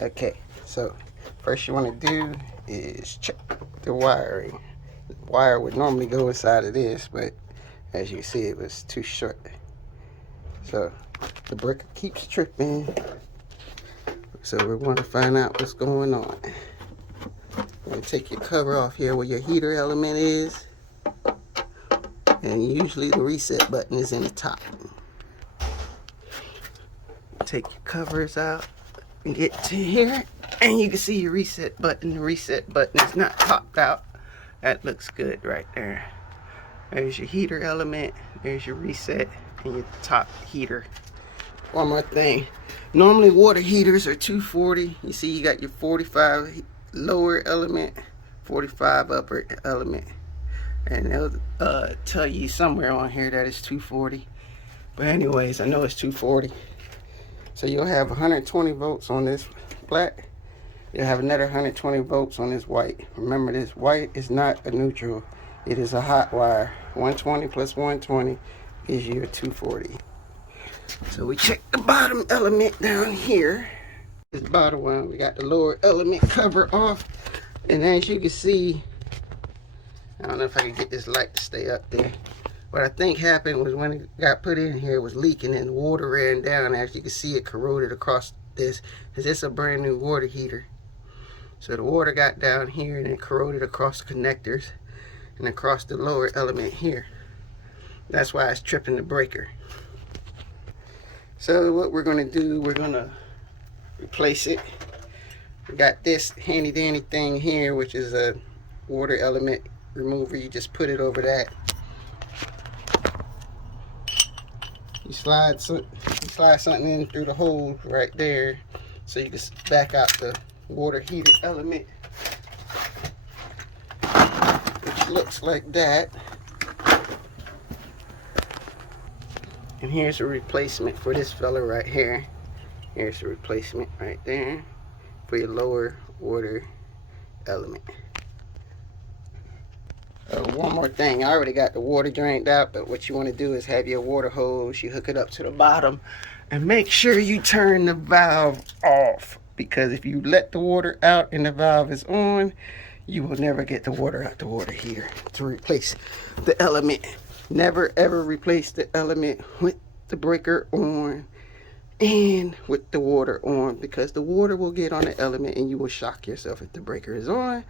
Okay, so first you want to do is check the wiring. The wire would normally go inside of this, but as you see, it was too short. So the breaker keeps tripping. So we want to find out what's going on. You're going to take your cover off here where your heater element is. And usually the reset button is in the top. Take your covers out and get to here. And you can see your reset button. The reset button is not popped out. That looks good right there. There's your heater element. There's your reset and your top heater. One more thing. Normally water heaters are 240. You see you got your 45 lower element, 45 upper element. And they'll tell you somewhere on here that it's 240. But anyways, I know it's 240. So you'll have 120 volts on this black. You'll have another 120 volts on this white. Remember, this white is not a neutral. It is a hot wire. 120 plus 120 gives you a 240. So we check the bottom element down here. This bottom one, we got the lower element cover off. And as you can see, I don't know if I can get this light to stay up there. What I think happened was when it got put in here, it was leaking and the water ran down. As you can see, it corroded across this. Because it's a brand new water heater. So the water got down here and it corroded across the connectors and across the lower element here. That's why it's tripping the breaker. So what we're going to do, we're going to replace it. We got this handy dandy thing here, which is a water element remover. You just put it over that. You slide something in through the hole right there, so you can back out the water heater element, which looks like that. And here's a replacement for this fella right here. Here's a replacement right there for your lower water element. One more thing, I already got the water drained out, but what you want to do is have your water hose, you hook it up to the bottom, and make sure you turn the valve off, because if you let the water out and the valve is on, you will never get the water out the water heater to replace the element. Never ever replace the element with the breaker on and with the water on, because the water will get on the element and you will shock yourself if the breaker is on.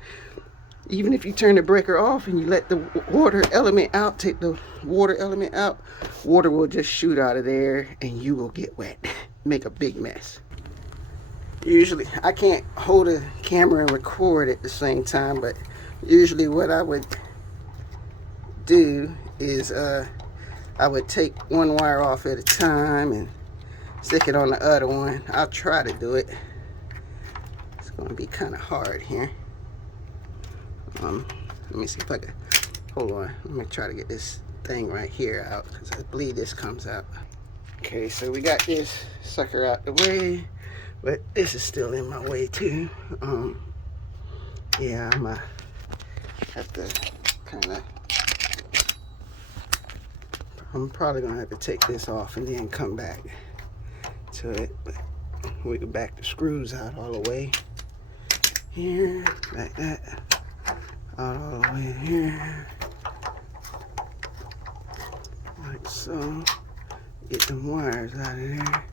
Even if you turn the breaker off and you let the water element out, take the water element out, water will just shoot out of there and you will get wet, make a big mess. Usually, I can't hold a camera and record at the same time, but usually what I would do is I would take one wire off at a time and stick it on the other one. I'll try to do it. It's going to be kind of hard here. Let me see if I can, hold on, let me try to get this thing right here out, because I believe this comes out. Okay, so we got this sucker out the way, but this is still in my way too. Yeah, I'm gonna have to I'm probably gonna have to take this off and then come back to it, but we can back the screws out all the way here, like that. All the way here, like so. Get them wires out of there.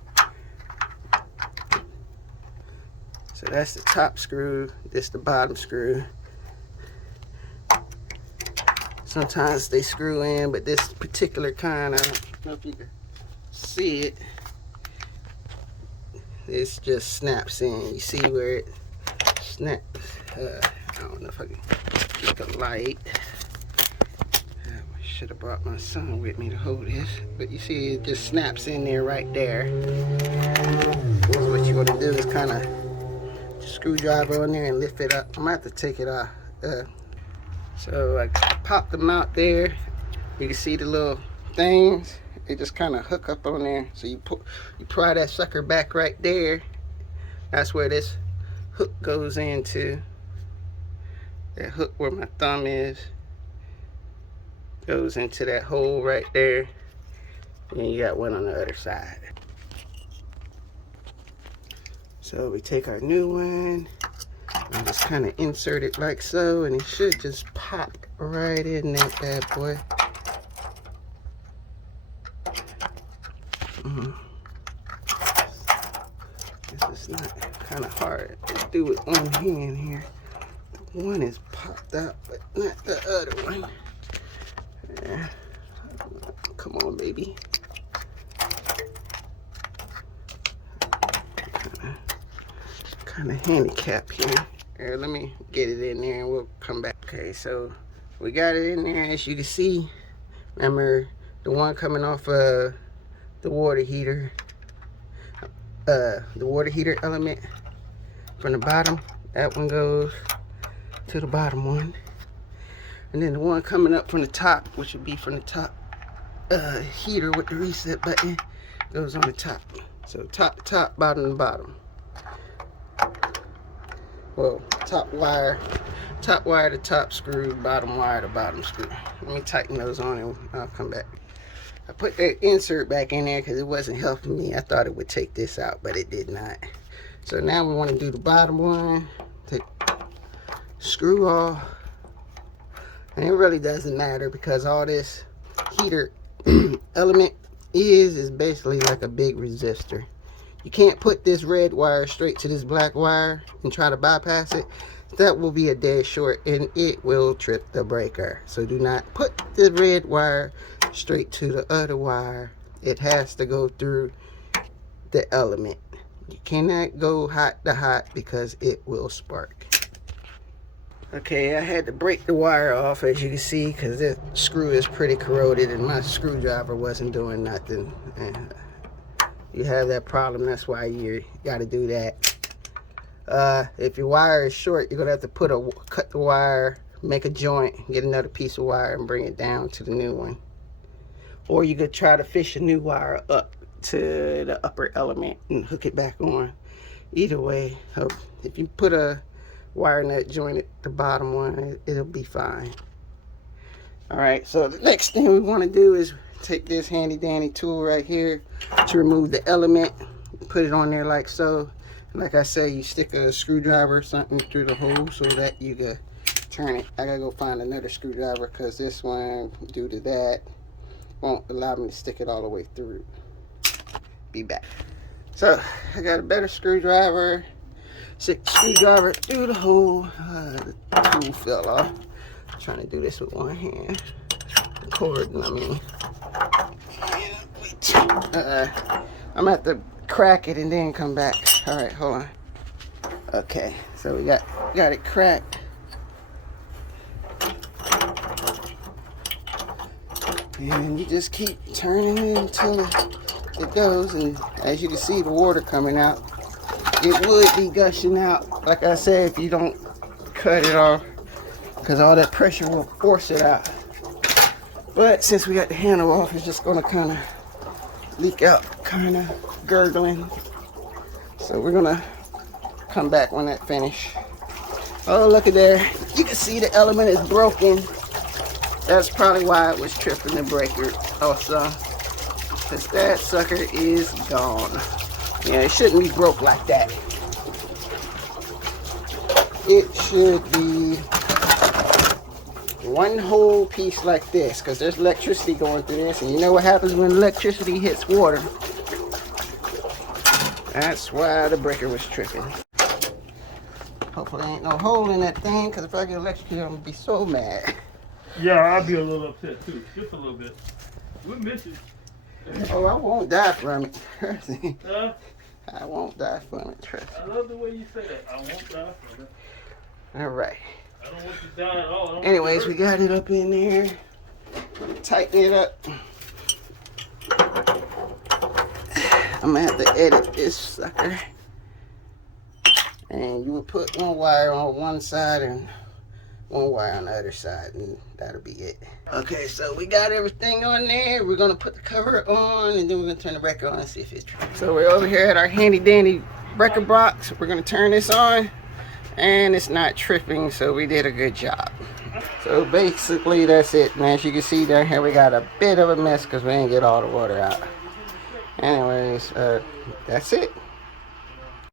So that's the top screw, this the bottom screw. Sometimes they screw in, but this particular kind, I don't know if you can see it, this just snaps in. You see where it snaps? I don't know if I can get the light. I should have brought my son with me to hold this, but you see it just snaps in there right there. So what you want to do is kind of screwdriver on there and lift it up. I'm gonna have to take it off. So I popped them out there. You can see the little things. They just kind of hook up on there. So you pry that sucker back right there. That's where this hook goes into. That hook where my thumb is goes into that hole right there, and you got one on the other side. So So we take our new one and just kind of insert it like so, and it should just pop right in that bad boy. This is not kind of hard to do with one hand here. The one is popped out, but not the other one. Yeah. Come on, baby. Kind of handicap here. Here, let me get it in there and we'll come back. Okay, so we got it in there. As you can see, remember the one coming off the water heater, element from the bottom, that one goes to the bottom one, and then the one coming up from the top, which would be from the top heater with the reset button, goes on the top. So top to top, bottom to bottom. Well, top wire to top screw, bottom wire to bottom screw. Let me tighten those on and I'll come back. I put that insert back in there because it wasn't helping me. I thought it would take this out, but it did not. So now we want to do the bottom one. Take screw off. And it really doesn't matter because all this heater element is basically like a big resistor. You can't put this red wire straight to this black wire and try to bypass it. That will be a dead short and it will trip the breaker. So do not put the red wire straight to the other wire. It has to go through the element. You cannot go hot to hot because it will spark. Okay, I had to break the wire off, as you can see, because this screw is pretty corroded and my screwdriver wasn't doing nothing. And you have that problem, that's why you got to do that. If your wire is short, you're going to have to cut the wire, make a joint, get another piece of wire and bring it down to the new one. Or you could try to fish a new wire up to the upper element and hook it back on. Either way, if you put a wire nut joint at the bottom one, it'll be fine. Alright, so the next thing we want to do is take this handy dandy tool right here to remove the element, put it on there like so. Like I say, you stick a screwdriver or something through the hole so that you can turn it. I gotta go find another screwdriver because this one, due to that, won't allow me to stick it all the way through. Be back. So I got a better screwdriver. Stick the screwdriver through the hole. The tool fell off. I'm trying to do this with one hand. The cord, I mean. I'm gonna have to crack it and then come back. All right, hold on. Okay, so we got it cracked. And you just keep turning it until it goes. And as you can see, the water coming out. It would be gushing out, like I said, if you don't cut it off, because all that pressure will force it out. But since we got the handle off, it's just going to kind of leak out, kind of gurgling. So we're going to come back when that finish. Oh, look at there. You can see the element is broken. That's probably why it was tripping the breaker also, because that sucker is gone. Yeah, it shouldn't be broke like that. It should be one whole piece like this, because there's electricity going through this, and you know what happens when electricity hits water. That's why the breaker was tripping. Hopefully ain't no hole in that thing, because if I get electrocuted, I'm going to be so mad. Yeah, I'll be a little upset too, just a little bit. We'll miss it. Oh, I won't die from it. Huh? I won't die from it, trust me. I love the way you say that. I won't die from it. All right. I don't want you to die at all. Anyways, we got it up in there. Tighten it up. I'm gonna have to edit this sucker. And you would put one wire on one side and one wire on the other side, and that'll be it. Okay, so we got everything on there. We're gonna put the cover on, and then we're gonna turn the breaker on and see if it's true. So we're over here at our handy dandy breaker box. We're gonna turn this on, and it's not tripping, so we did a good job. So basically that's it, man. As you can see down here, we got a bit of a mess because we didn't get all the water out. Anyways, that's it.